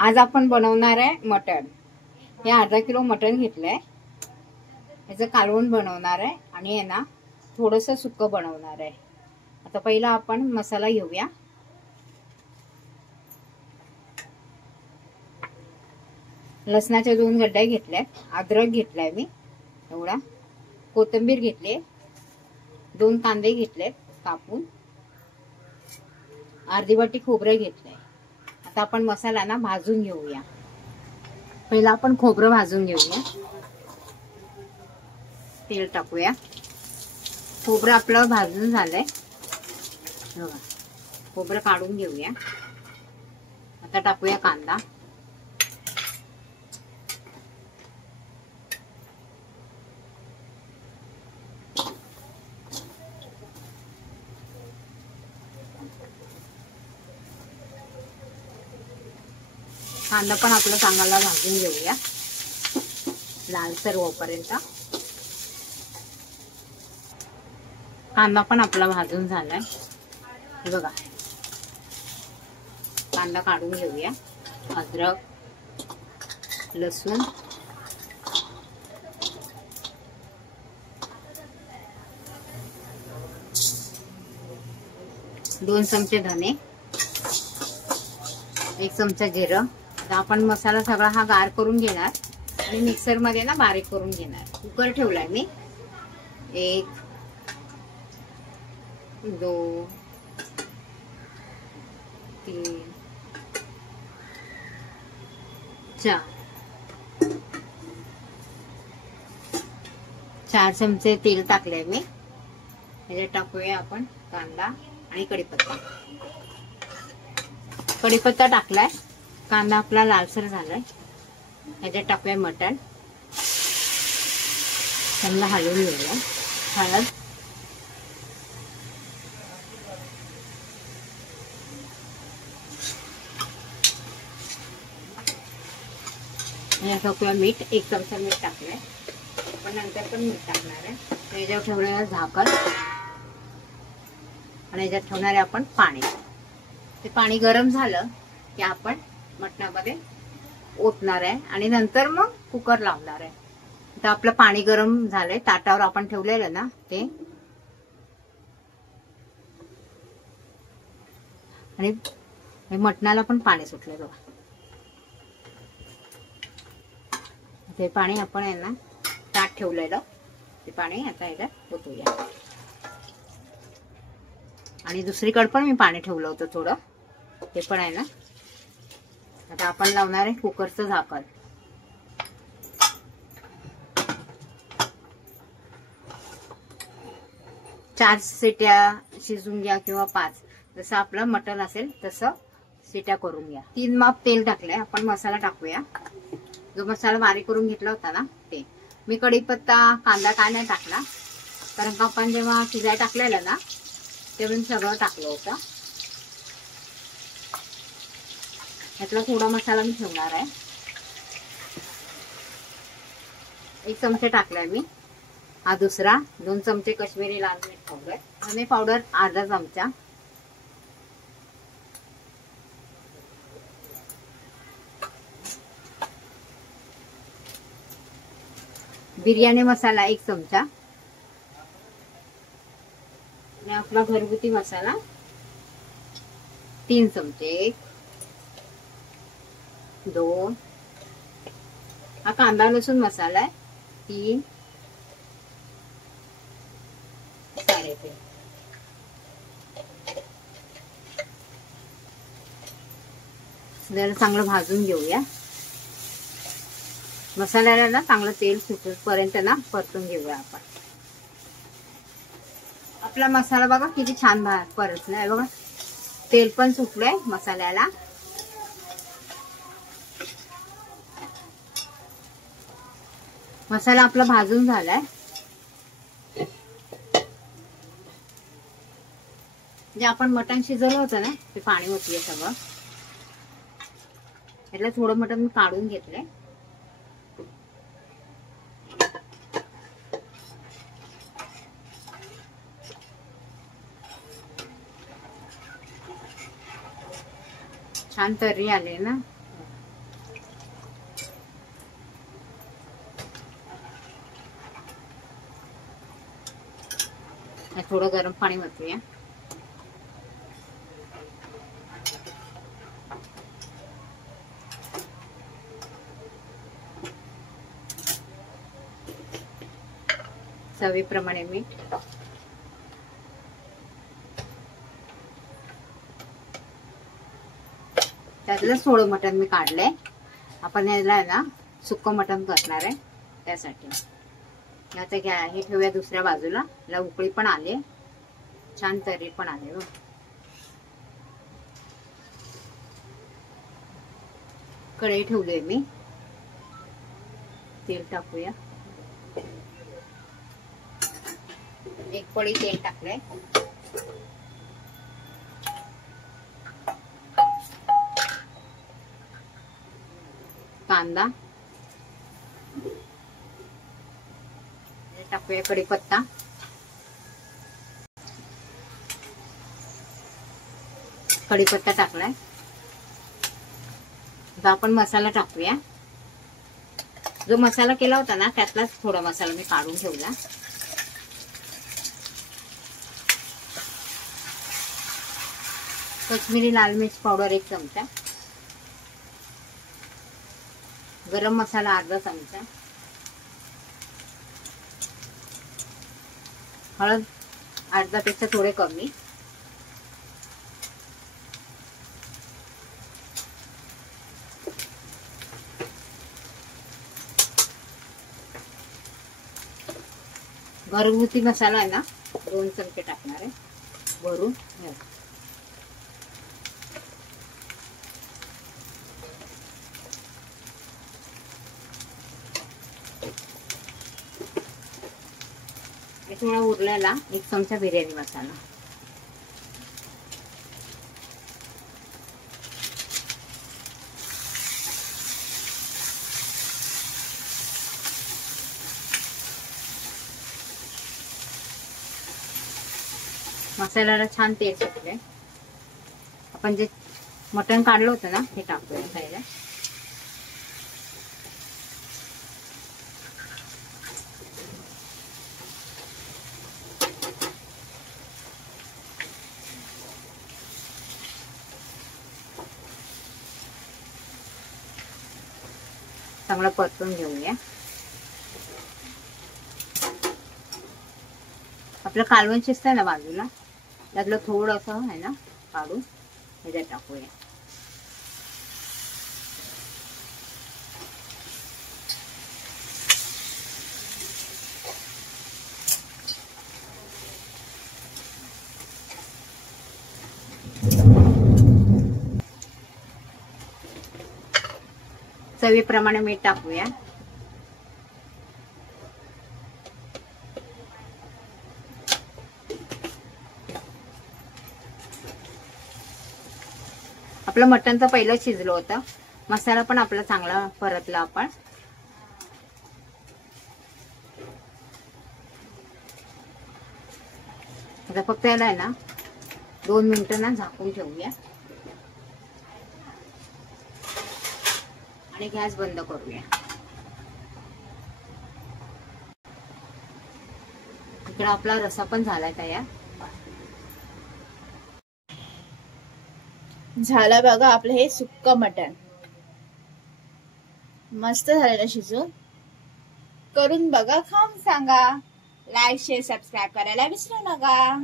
आज आपण बनवणार आहे मटण। हे अर्धा किलो मटण घेतलंय, याचं कालवण बनवणार आहे आणि आहे ना थोडंसं सुक्कं बनवणार आहे। आता पहिला आपण मसाला घेऊया। लसणाच्या 2 गड्ड्या घेतल्या, अद्रक घेतलाय मी एवढा, कोथिंबीर घेतली, 2 कांदे घेतले कापून, अर्धी वाटी खोबरं घेतलंय। आता आपण मसाला ना भाजून घेऊया। पहिला आपण खोबरं भाजून घेऊया। तेल टाकूया। खोबरं आपलं भाजून झालंय बघा, खोबरं काढून घेऊया। आता टाकूया कांदा, कांदा पण आपला चांगला भाजून घेऊया लालसर होईपर्यंत। कांदा पण आपला भाजून झालाय हे बघा, कांदा काढून घेऊया। अद्रक, लसूण, दोन चमचे धने, 1 चमचा जिरं। तर आपण मसाला सगळा हा गार करून घेणार आणि मिक्सर मध्ये ना बारीक करून घेणार। कुकर ठेवलाय मी, 1 2 3 4 चमचे तेल टाकले मी। ह्याच्यात टाकूया आपण कांदा आणि कढीपत्ता। कढीपत्ता टाकलाय, कांदा आपला लालसर झालाय, ह्याच्यात टाकूया मटण, चांगलं हलवून घेऊया। हळद, टाकूया मीठ, 1 चमचा मीठ टाकलंय, पण नंतर पण मीठ टाकणार आहे। त्याच्यावर ठेवूया झाकण आणि याच्यात ठेवणार आहे आपण पाणी। ते पाणी गरम झालं की आपण मटणामध्ये ओतणार आहे आणि नंतर मग कुकर लावणार आहे। तर आपलं पाणी गरम झालंय, ताटावर आपण ठेवलेलं ना ते, आणि मटणाला पण पाणी सुटलं बघा। ते पाणी आपण आहे ना ताट ठेवलेलं ते पाणी आता याच्यात ओतूया। आणि दुसरीकडे पण मी पाणी ठेवलं होतं थोडं, ते पण आहे ना। आता आपण लावणार आहे कुकरचं झाकण। 4 शिट्या शिजून घ्या किंवा 5, जसं आपलं मटण असेल तसं शिट्या करून घ्या। 3 माप तेल टाकलंय, आपण मसाला टाकूया। जो मसाला बारीक करून घेतला होता ना ते, मी कढीपत्ता कांदा काय नाही टाकला, कारण का आपण जेव्हा शिजाय टाकलेलं ना तेव्हा सगळं टाकलं होतं। यातला थोडा मसाला मी ठेवणार आहे, 1 चमचा टाकलाय मी, हा दुसरा, 2 चमचे काश्मीरी लाल मिर्च पावडर, धने पावडर अर्धा चमचा, बिर्याणी मसाला 1 चमचा, आणि आपला घरगुती मसाला 3 चमचे, 1 2, हा कांदा लसूण मसाला आहे 3 3.5। जरा चांगलं भाजून घेऊया। मसाल्याला ना चांगलं तेल सुटेपर्यंत ना परतून घेऊया आपण। आपला मसाला बघा किती छान परतलाय बघा, तेल पण सुटलंय मसाल्याला। मसाला आपला भाजून झालाय, जे आपण मटण शिजवलं होतं ना ते पाणी होतीये सगळं, यातलं थोडं मटण मी काढून घेतलंय। छान तर्री आले ना, थोडं गरम पाणी ओतूया. चवीप्रमाणे मीठ. त्यातलं थोडं मटण मी काढलंय. आपण याला आहे ना सुक्क मटण करणार आहे त्यासाठी. आता घ्या, हे ठेवूया दुसऱ्या बाजूला. याला उकळी पण आले, छान तरी पण आले. कढई ठेवली मी. तेल टाकूया. एक पळी तेल टाकलंय. कांदा टाकूया. कढीपत्ता, कढीपत्ता टाकलाय. आता आपण मसाला टाकूया. जो मसाला केला होता ना त्यातलाच थोडा मसाला मी काढून ठेवला. कश्मीरी लाल मिर्च पावडर 1 चमचा, गरम मसाला अर्धा चमचा, हळद अर्धापेक्षा थोडे कमी, घरगुती मसाला आहे ना 2 चमचे टाकणार आहे भरून. थोडा उरलेला 1 चमचा बिर्याणी मसाला. मसाल्याला छान तेल सुटले. आपण जे मटण काढलं होतं ना हे टाकूया पहिला. चांगलं परतून घेऊया. आपलं कालवण शिजतंय ना बाजूला, त्यातलं थोडंसं आहे ना काढून ह्याच्यात टाकूया. चवीप्रमाणे मीठ टाकूया. आपलं मटण तर पहिलं शिजलं होतं. मसाला पण आपला चांगला परतला आपण. आता फक्त याला आहे ना 2 मिनिटं ना झाकून ठेवूया आणि गॅस बंद करूया. इकडे आपला रस्सा पण झालाय तयार. झालं बघा आपलं हे सुक्क मटण. मस्त झालं ना शिजून. करून बघा, खाऊन सांगा. लाईक शेअर सबस्क्राईब करायला विसरू नका.